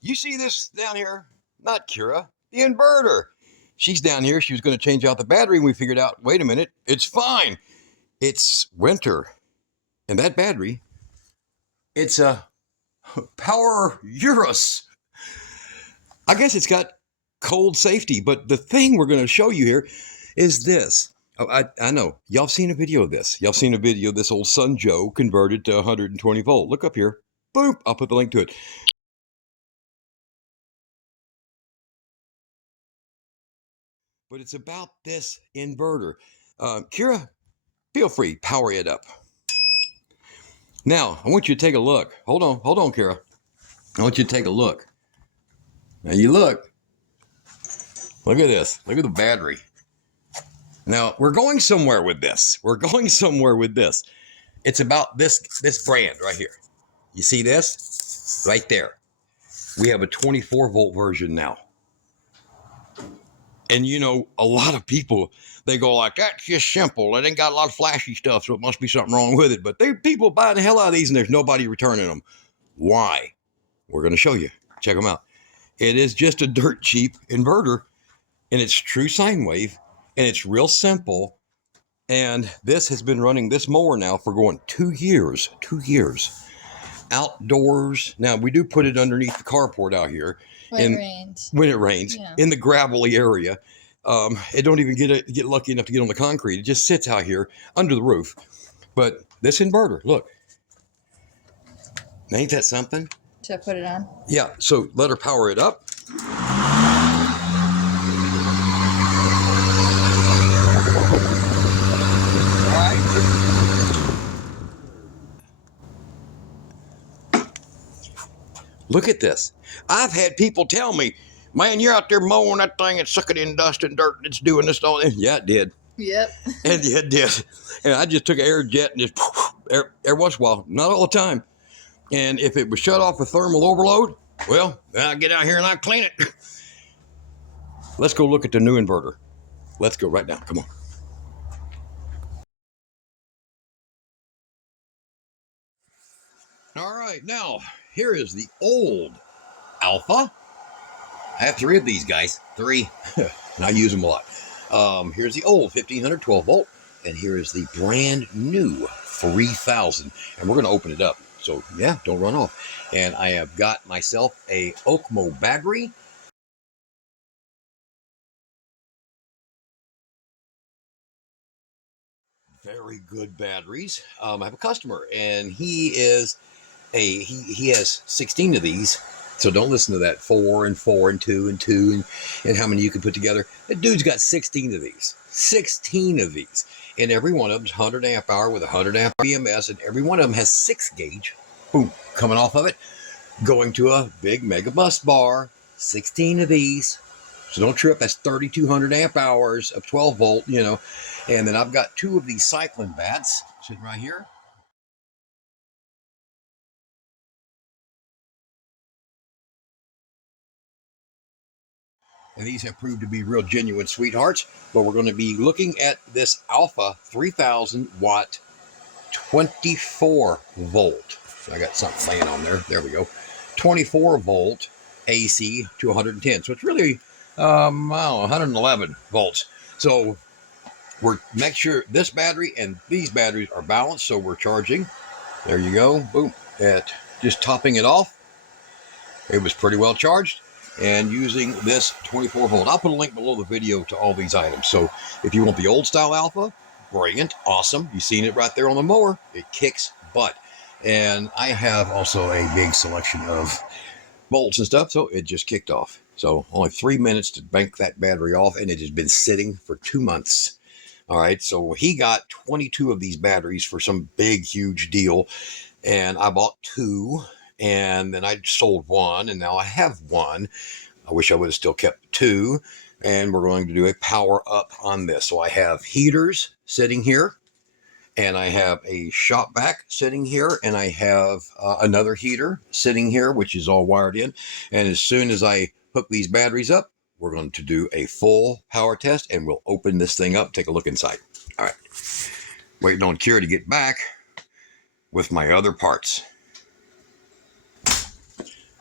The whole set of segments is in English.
you see this down here? Not Kira, the inverter. She's down here. She was going to change out the battery, and we figured out, wait a minute, it's fine. It's winter. And that battery, it's a Power Eurus. I guess it's got cold safety, but the thing we're going to show you here is this. Oh, I know. Y'all seen a video of this. Y'all seen a video of this old Sun Joe converted to 120 volt. Look up here. Boom. I'll put the link to it. But it's about this inverter. Kira, feel free. Power it up. Now, I want you to take a look. Hold on, Kira. I want you to take a look. Now you look. Look at this. Look at the battery. Now, we're going somewhere with this. We're going somewhere with this. It's about this brand right here. You see this? Right there. We have a 24 volt version now. And you know, a lot of people, they go like, that's just simple. It ain't got a lot of flashy stuff, so it must be something wrong with it. But there are people buying the hell out of these, and there's nobody returning them. Why? We're going to show you. Check them out. It is just a dirt cheap inverter, and it's true sine wave, and it's real simple. And this has been running this mower now for going 2 years. 2 years. Outdoors. Now, we do put it underneath the carport out here. When it rains. When it rains, yeah. In the gravelly area. It don't even get lucky enough to get on the concrete. It just sits out here under the roof. But this inverter, look. Ain't that something? Should I put it on? Yeah, so let her power it up. Look at this. I've had people tell me, man, you're out there mowing that thing, it's sucking in dust and dirt, and it's doing this and all that. Yeah, it did. Yep. And it did. And I just took an air jet and just, every once in a while, not all the time. And if it was shut off with thermal overload, well, I'll get out here and I'll clean it. Let's go look at the new inverter. Let's go right now. Come on. All right, now, here is the old Alffaa. I have 3 of these guys, 3, and I use them a lot. Here's the old 1500 12 volt, and here is the brand new 3000, and we're going to open it up. So yeah, don't run off. And I have got myself a OKMO battery. Very good batteries. I have a customer, and he has 16 of these. So don't listen to that 4 and 4 and 2 and 2 and how many you can put together. That dude's got 16 of these. 16 of these. And every one of them's 100 amp hour with 100 amp BMS, and every one of them has 6 gauge. Boom, coming off of it, going to a big mega bus bar. 16 of these. So don't trip. That's 3,200 amp hours of 12 volt, you know. And then I've got 2 of these cycling bats sitting right here. And these have proved to be real genuine sweethearts. But we're going to be looking at this Alffaa 3000 watt 24 volt. So I got something laying on there. There we go. 24 volt AC to 110. So it's really 111 volts. So we're make sure this battery and these batteries are balanced. So we're charging. There you go. Boom. At just topping it off. It was pretty well charged. And using this 24 volt. I'll put a link below the video to all these items. So if you want the old style Alffaa, brilliant, awesome. You've seen it right there on the mower. It kicks butt. And I have also a big selection of bolts and stuff, so it just kicked off. So only 3 minutes to bank that battery off, and it has been sitting for 2 months. All right, so he got 22 of these batteries for some big, huge deal. And I bought 2. And then I sold 1, and now I have 1. I wish I would have still kept 2. And we're going to do a power up on this. So I have heaters sitting here, and I have a shop vac sitting here, and I have another heater sitting here, which is all wired in. And as soon as I hook these batteries up, we're going to do a full power test, and we'll open this thing up, take a look inside. All right. Waiting on Kira to get back with my other parts.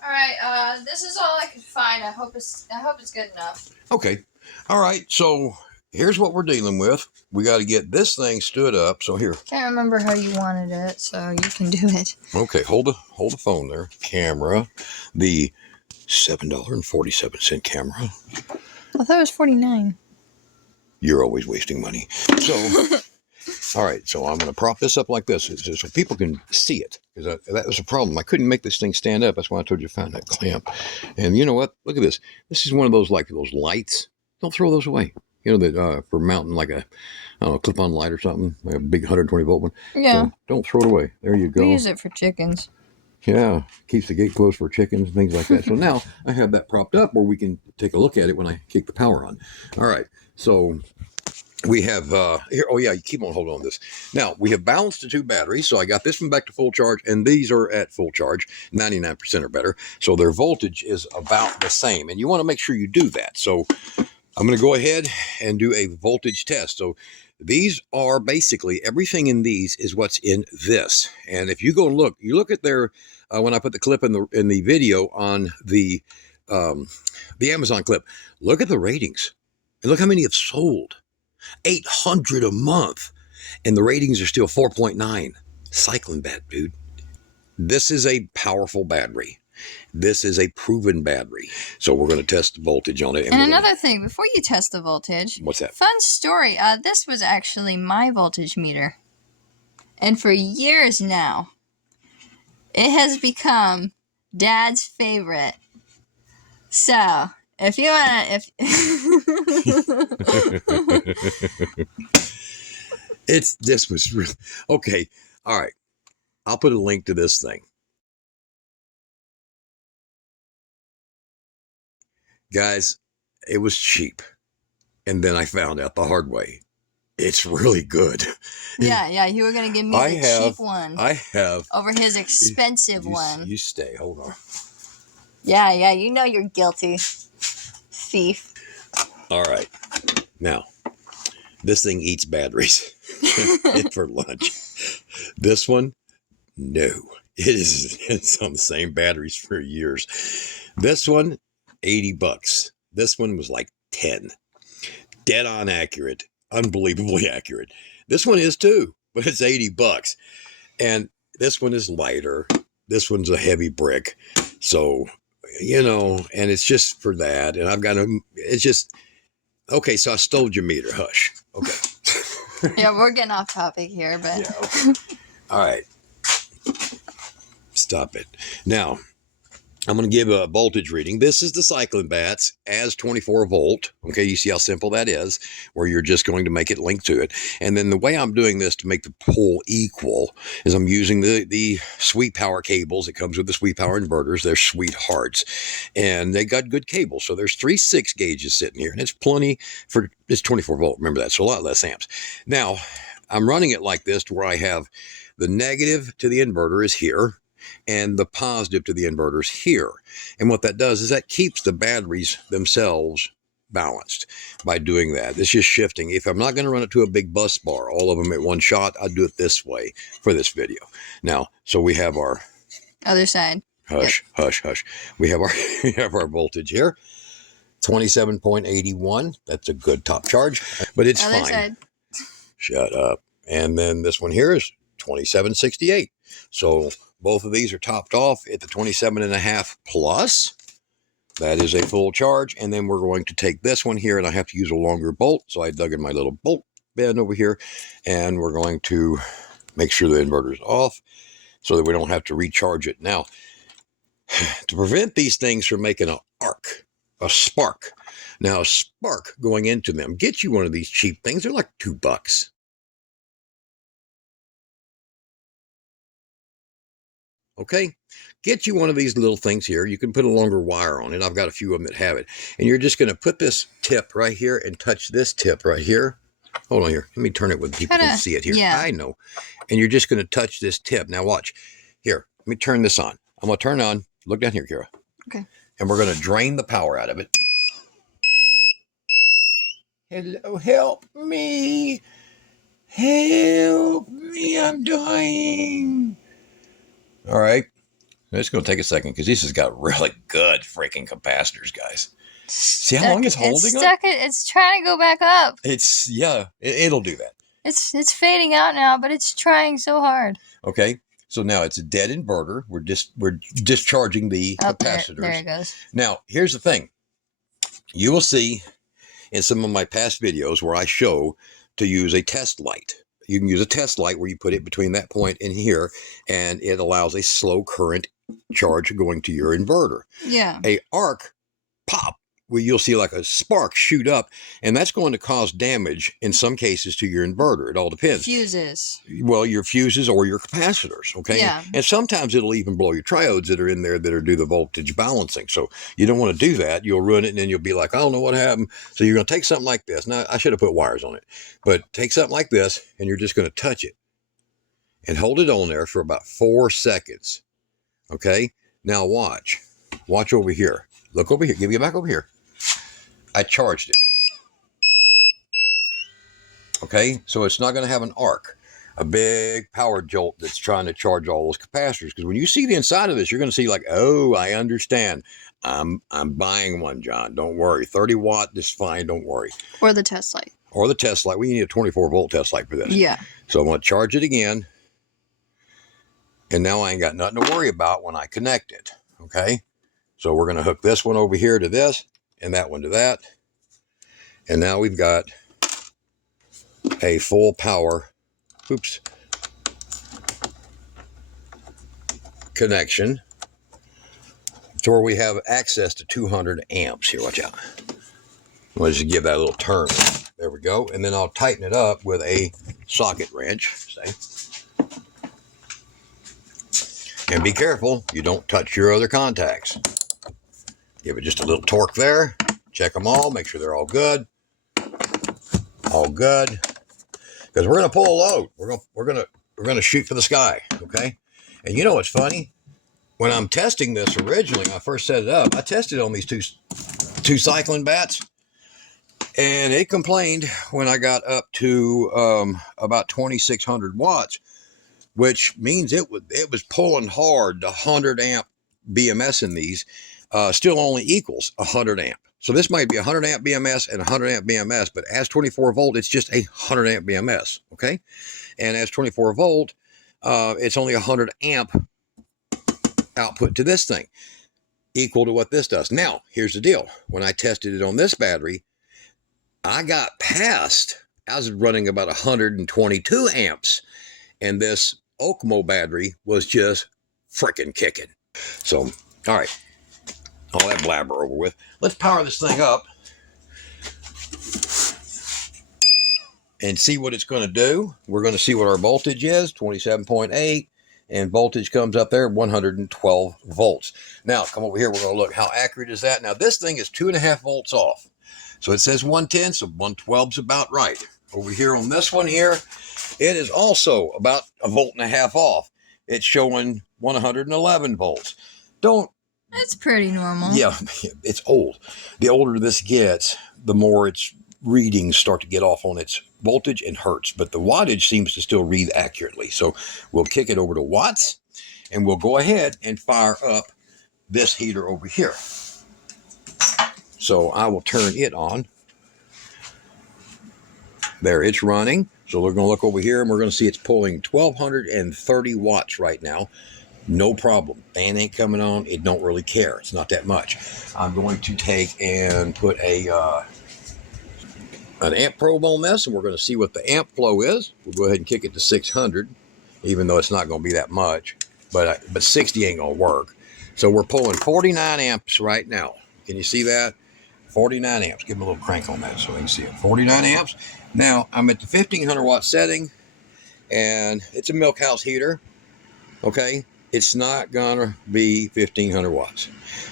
All right. This is all I could find. I hope it's good enough. Okay. All right. So here's what we're dealing with. We got to get this thing stood up. So here. Can't remember how you wanted it, so you can do it. Okay. Hold the phone there. Camera. The $7.47 camera. I thought it was 49. You're always wasting money. So, all right. So I'm going to prop this up like this so people can see it. Because that was a problem. I couldn't make this thing stand up. That's why I told you to find that clamp. And you know what? Look at this. This is one of those, like those lights. Don't throw those away. You know, that for mounting like a, I don't know, clip-on light or something. Like a big 120 volt one. Yeah. So don't throw it away. There you go. We use it for chickens. Yeah, keeps the gate closed for chickens and things like that. So now I have that propped up where we can take a look at it when I kick the power on. All right, so we have here. Oh yeah, you keep on holding on to this. Now we have balanced the two batteries. So I got this one back to full charge, and these are at full charge, 99% or better. So their voltage is about the same, and you want to make sure you do that. So I'm going to go ahead and do a voltage test. So these are basically, everything in these is what's in this. And if you go and look, you look at their, when I put the clip in the video on the Amazon clip, look at the ratings and look how many have sold. 800 a month. And the ratings are still 4.9. Cycling bat, dude. This is a powerful battery. This is a proven battery. So we're going to test the voltage on it. And another thing, before you test the voltage. What's that? Fun story. This was actually my voltage meter. And for years now, it has become Dad's favorite. So, if you want to... this was really... Okay. All right. I'll put a link to this thing. Guys, it was cheap. And then I found out the hard way. It's really good. Yeah, you were going to give me the cheap one. I have. Over his expensive one. You stay. Hold on. Yeah, you know you're guilty. Thief. All right. Now, this thing eats batteries for lunch. This one, no. It's on the same batteries for years. This one, $80. This one was like 10. Dead on accurate. Unbelievably accurate. This one is too, but it's $80. And this one is lighter. This one's a heavy brick. So, you know, and it's just for that. And I've got it's just, okay, so I stole your meter. Hush. Okay. Yeah, we're getting off topic here, but. Yeah, okay. All right. Stop it. Now, I'm going to give a voltage reading. This is the cycling bats as 24 volt. Okay, you see how simple that is, where you're just going to make it link to it. And then the way I'm doing this to make the pull equal is I'm using the Sweet Power cables. It comes with the Sweet Power inverters. They're sweethearts. And they got good cables. So there's 3 6 gauges sitting here. And it's plenty for, it's 24 volt. Remember that. So a lot less amps. Now, I'm running it like this to where I have the negative to the inverter is here. And the positive to the inverters here. And what that does is that keeps the batteries themselves balanced by doing that. It's just shifting. If I'm not going to run it to a big bus bar, all of them at one shot, I'd do it this way for this video. Now, so we have our other side. Hush, yep. Hush. We have our voltage here. 27.81. That's a good top charge, but it's other fine. Side. Shut up. And then this one here is 27.68. So both of these are topped off at the 27.5 plus. That is a full charge. And then we're going to take this one here, and I have to use a longer bolt. So I dug in my little bolt bend over here, and we're going to make sure the inverter's off so that we don't have to recharge it. Now, to prevent these things from making an arc, a spark. Now, a spark going into them, get you one of these cheap things. They're like $2. Okay, get you one of these little things here. You can put a longer wire on it. I've got a few of them that have it. And you're just going to put this tip right here and touch this tip right here. Hold on here. Let me turn it where people can see it here. Yeah. I know. And you're just going to touch this tip. Now watch. Here, let me turn this on. I'm going to turn on. Look down here, Kira. Okay. And we're going to drain the power out of it. Hello, help me. Help me. I'm dying. All right. It's going to take a second because this has got really good freaking capacitors, guys. See how long it's holding It's stuck. It's trying to go back up. It's, yeah, it'll do that. It's fading out now, but it's trying so hard. Okay, so now it's a dead inverter. We're discharging the capacitors. There it goes. Now, here's the thing. You will see in some of my past videos where I show to use a test light. You can use a test light where you put it between that point and here, and it allows a slow current charge going to your inverter. Yeah. A arc pop, where you'll see like a spark shoot up, and that's going to cause damage in some cases to your inverter. It all depends. Fuses. Well, your fuses or your capacitors, okay? Yeah. And sometimes it'll even blow your triodes that are in there that are do the voltage balancing. So you don't want to do that. You'll ruin it, and then you'll be like, I don't know what happened. So you're going to take something like this. Now, I should have put wires on it. But take something like this, and you're just going to touch it and hold it on there for about 4 seconds, okay? Now watch. Watch over here. Look over here. Give me back over here. I charged it. Okay, so it's not going to have an arc, a big power jolt that's trying to charge all those capacitors. Because when you see the inside of this, you're going to see like, oh, I understand. I'm buying one, John. Don't worry. 30 watt is fine. Don't worry. Or the test light. Or the test light. We need a 24 volt test light for this. Yeah. So I'm going to charge it again. And now I ain't got nothing to worry about when I connect it. Okay, so we're going to hook this one over here to this, and that one to that. And now we've got a full power, connection to where we have access to 200 amps here. Watch out. Let's just give that a little turn. There we go. And then I'll tighten it up with a socket wrench. Say. And be careful, you don't touch your other contacts. Give it just a little torque there. Check them all, make sure they're all good. All good. Because we're gonna pull a load. We're gonna shoot for the sky, okay? And you know what's funny? When I'm testing this originally, when I first set it up, I tested on these two cycling bats, and it complained when I got up to about 2,600 watts, which means it was pulling hard. The 100 amp BMS in these still only equals 100 amp. So this might be 100 amp BMS and 100 amp BMS, but as 24 volt, it's just a 100 amp BMS, okay? And as 24 volt, it's only 100 amp output to this thing, equal to what this does. Now, here's the deal. When I tested it on this battery, I got past, I was running about 122 amps, and this OKMO battery was just freaking kicking. So, all right, all that blabber over with. Let's power this thing up and see what it's going to do. We're going to see what our voltage is, 27.8, and voltage comes up there, 112 volts. Now, come over here. We're going to look. How accurate is that? Now, this thing is 2.5 volts off. So it says 110, so 112 is about right. Over here on this one here, it is also about 1.5 volts off. It's showing 111 volts. That's pretty normal. Yeah, it's old. The older this gets, the more its readings start to get off on its voltage and hertz. But the wattage seems to still read accurately. So we'll kick it over to watts, and we'll go ahead and fire up this heater over here. So I will turn it on. There, it's running. So we're going to look over here, and we're going to see it's pulling 1,230 watts right now. No problem. Fan ain't coming on. It don't really care. It's not that much. I'm going to take and put an amp probe on this, and we're going to see what the amp flow is. We'll go ahead and kick it to 600, even though it's not going to be that much. But 60 ain't going to work. So we're pulling 49 amps right now. Can you see that? 49 amps. Give them a little crank on that so they can see it. 49 amps. Now, I'm at the 1,500 watt setting, and it's a milk house heater, okay? It's not going to be 1,500 watts.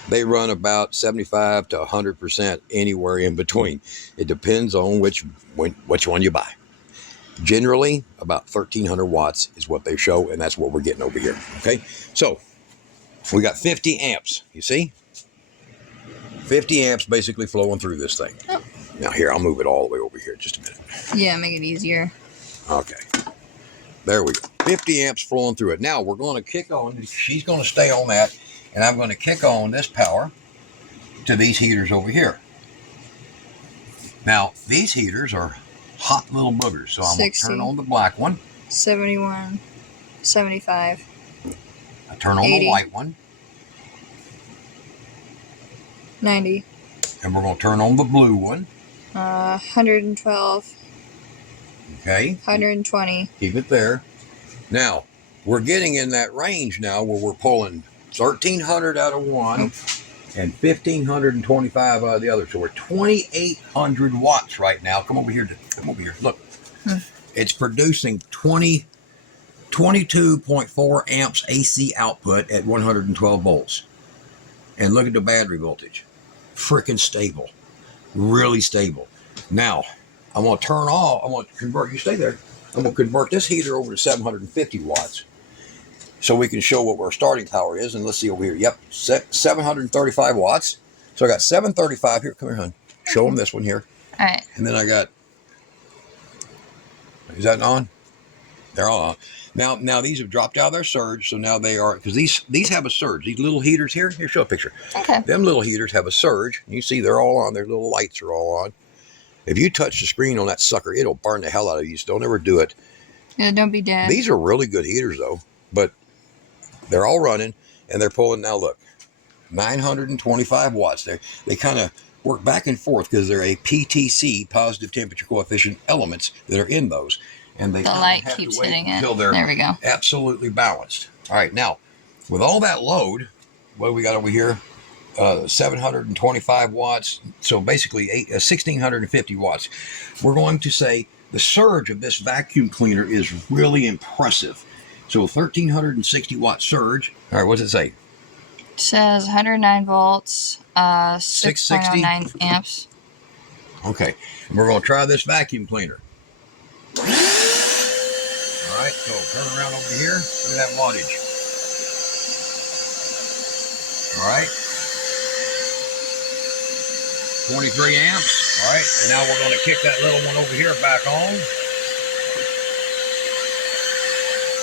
They run about 75 to 100% anywhere in between. It depends on which one you buy. Generally, about 1,300 watts is what they show, and that's what we're getting over here, okay? So, we got 50 amps, you see? 50 amps basically flowing through this thing. Oh. Now here, I'll move it all the way over here just a minute. Yeah, make it easier. Okay. There we go. 50 amps flowing through it. Now we're going to kick on. She's going to stay on that, and I'm going to kick on this power to these heaters over here. Now these heaters are hot little boogers, so I'm going to turn on the black one. 71, 75. I turn on 80, the white one. 90. And we're going to turn on the blue one. 112. Okay. 120. Keep it there. Now, we're getting in that range now where we're pulling 1,300 out of one and 1,525 out of the other. So we're 2,800 watts right now. Come over here. Come over here. Look. It's producing 22.4 amps AC output at 112 volts. And look at the battery voltage. Freaking stable. Really stable. Now, I'm going to turn off. I'm going to convert. You stay there. I'm going to convert this heater over to 750 watts so we can show what our starting power is. And let's see over here. Yep, 735 watts. So I got 735 here. Come here, hon. Show them this one here. All right. And then I got, is that on? They're all on. Now these have dropped out of their surge, so now they are, because these have a surge. These little heaters here, show a picture. Okay. Them little heaters have a surge. You see they're all on. Their little lights are all on. If you touch the screen on that sucker, it'll burn the hell out of you. So don't ever do it. Yeah, don't be dead. These are really good heaters though, but they're all running and they're pulling. Now look, 925 watts. They kind of work back and forth because they're a PTC, positive temperature coefficient elements that are in those. And they the light keeps hitting it. Until they're there we go. Absolutely balanced. All right, now with all that load, what do we got over here? 725 watts. So basically 1,650 watts. We're going to say the surge of this vacuum cleaner is really impressive. So 1,360 watt surge. All right, what's it say? It says 109 volts, 6.09 amps. Okay, and we're going to try this vacuum cleaner. All right, so turn around over here. Look at that wattage. All right. 23 amps. All right, and now we're going to kick that little one over here back on.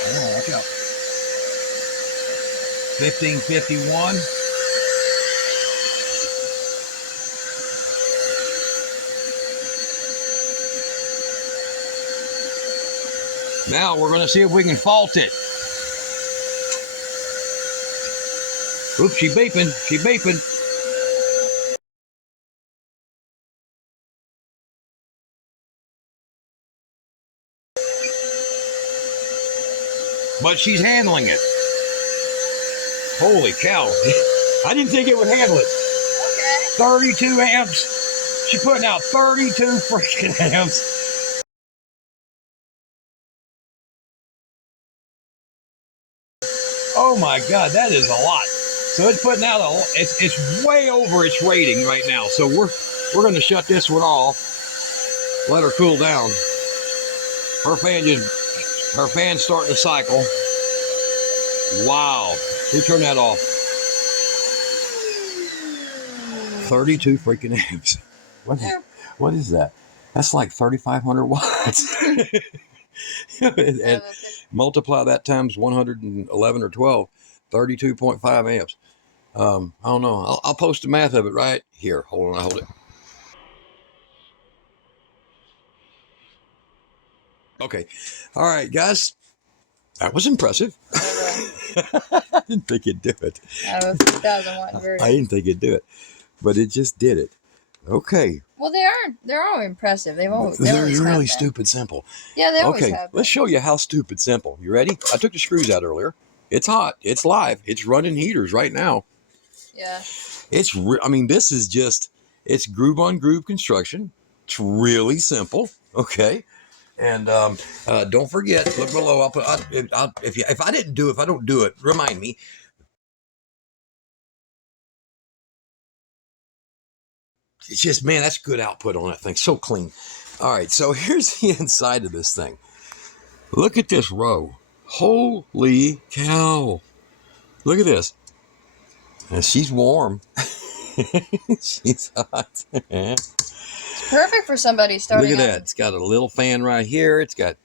Oh, watch out. 1551. Now we're going to see if we can fault it. Oops, she beeping. She beeping. But she's handling it. Holy cow. I didn't think it would handle it. Okay. 32 amps. She's putting out 32 freaking amps. Oh my God, that is a lot. So it's putting out it's way over its rating right now. So we're going to shut this one off. Let her cool down. Her fan's starting to cycle. Wow. Who turned that off? 32 freaking amps. What is that? That's like 3,500 watts. And multiply that times 111 or 12, 32.5 amps. I don't know. I'll post the math of it right here. Hold on, I hold it. Okay. All right, guys. That was impressive. I didn't think it'd do it. Out of 1,000 watt inverter. I didn't think it'd do it, but it just did it. Okay. Well, they're all impressive. They're really stupid simple. Yeah, they always have. Okay, let's show you how stupid simple. You ready? I took the screws out earlier. It's hot. It's live. It's running heaters right now. Yeah. I mean, this is just, it's groove on groove construction. It's really simple. Okay. And don't forget, look below. If I don't do it, remind me. It's just, man, that's good output on that thing. So clean. All right, so here's the inside of this thing. Look at this row. Holy cow. Look at this. And she's warm. She's hot. It's perfect for somebody starting. Look at that. It's got a little fan right here. It's got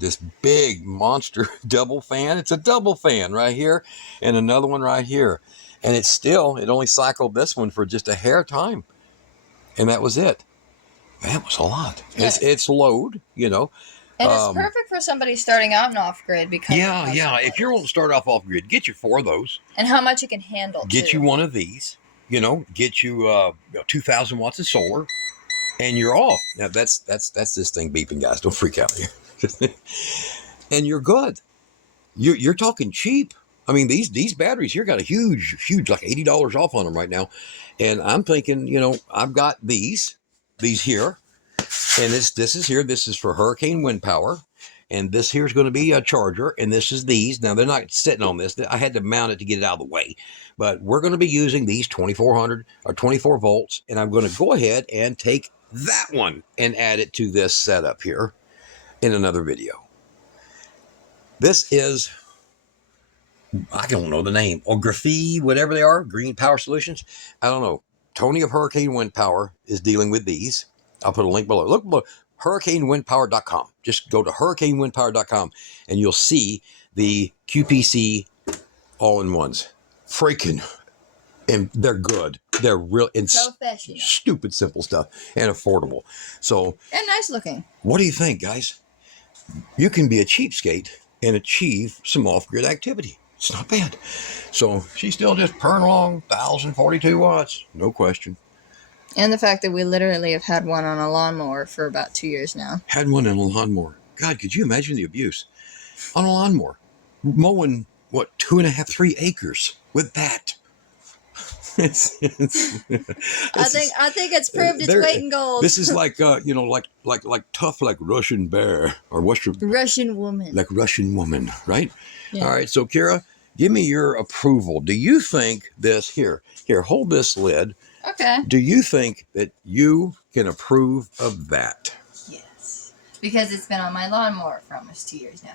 this big monster double fan. It's a double fan right here and another one right here. And it only cycled this one for just a hair time. And that was it. That was a lot. Yeah. It's load, you know. And it's perfect for somebody starting out in off-grid because Yeah. If you're wanting to start off off-grid, get you 4 of those. And how much it can handle, Get you one of these. You know, get you 2,000 watts of solar, and you're off. Now that's this thing beeping, guys. Don't freak out here. And you're good. You're talking cheap. I mean, these batteries here got a huge, like $80 off on them right now. And I'm thinking, you know, I've got these here. And this is here. This is for hurricane wind power. And this here is going to be a charger. And this is these. Now, they're not sitting on this. I had to mount it to get it out of the way. But we're going to be using these 2400 or 24 volts. And I'm going to go ahead and take that one and add it to this setup here in another video. This is, I don't know the name, or Graphene, whatever they are, Green Power Solutions. I don't know. Tony of Hurricane Wind Power is dealing with these. I'll put a link below. Look below, hurricanewindpower.com. Just go to hurricanewindpower.com and you'll see the QPC all-in-ones. Freaking, and they're good. They're real and professional, stupid simple stuff and affordable. So and nice looking. What do you think, guys? You can be a cheapskate and achieve some off-grid activity. It's not bad. So she's still just purring along, 1,042 watts, no question. And the fact that we literally have had one on a lawnmower for about 2 years now. Had one in a lawnmower. God, could you imagine the abuse? On a lawnmower. Mowing, what, 2.5, 3 acres with that. I think it's proved its weight in gold. This is like you know, like tough like Russian bear or Russian woman. Like Russian woman, right? Yeah. All right, so Kira, give me your approval. Do you think this here, hold this lid. Okay. Do you think that you can approve of that? Yes. Because it's been on my lawnmower for almost 2 years now.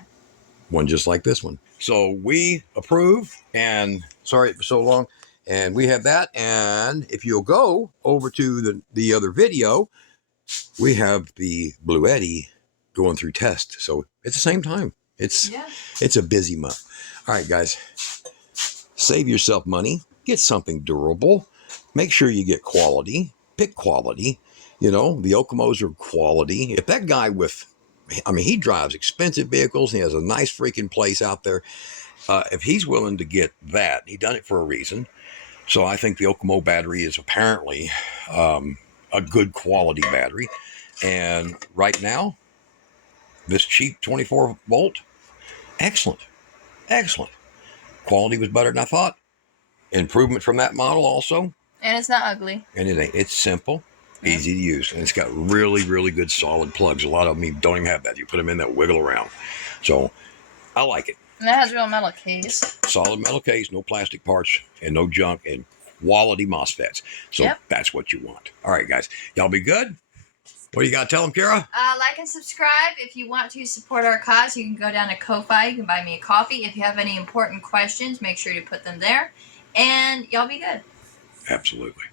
One just like this one. So we approve, and sorry it was so long. And we have that. And if you'll go over to the other video, we have the Blue Eddy going through test. So it's the same time. It's a busy month. All right, guys, save yourself money. Get something durable. Make sure you get quality. Pick quality. You know, the OKMOs are quality. If that guy he drives expensive vehicles. He has a nice freaking place out there. If he's willing to get that, he done it for a reason. So I think the OKMO battery is apparently a good quality battery. And right now, this cheap 24 volt, excellent. Quality was better than I thought. Improvement from that model also. And it's not ugly. And it's simple, easy to use. And it's got really, really good solid plugs. A lot of them don't even have that. You put them in that wiggle around. So I like it. And that has real metal case. Solid metal case, no plastic parts, and no junk, and quality MOSFETs. So That's what you want. All right, guys. Y'all be good. What do you got to tell them, Kira? Like and subscribe. If you want to support our cause, you can go down to Ko-Fi. You can buy me a coffee. If you have any important questions, make sure to put them there. And y'all be good. Absolutely.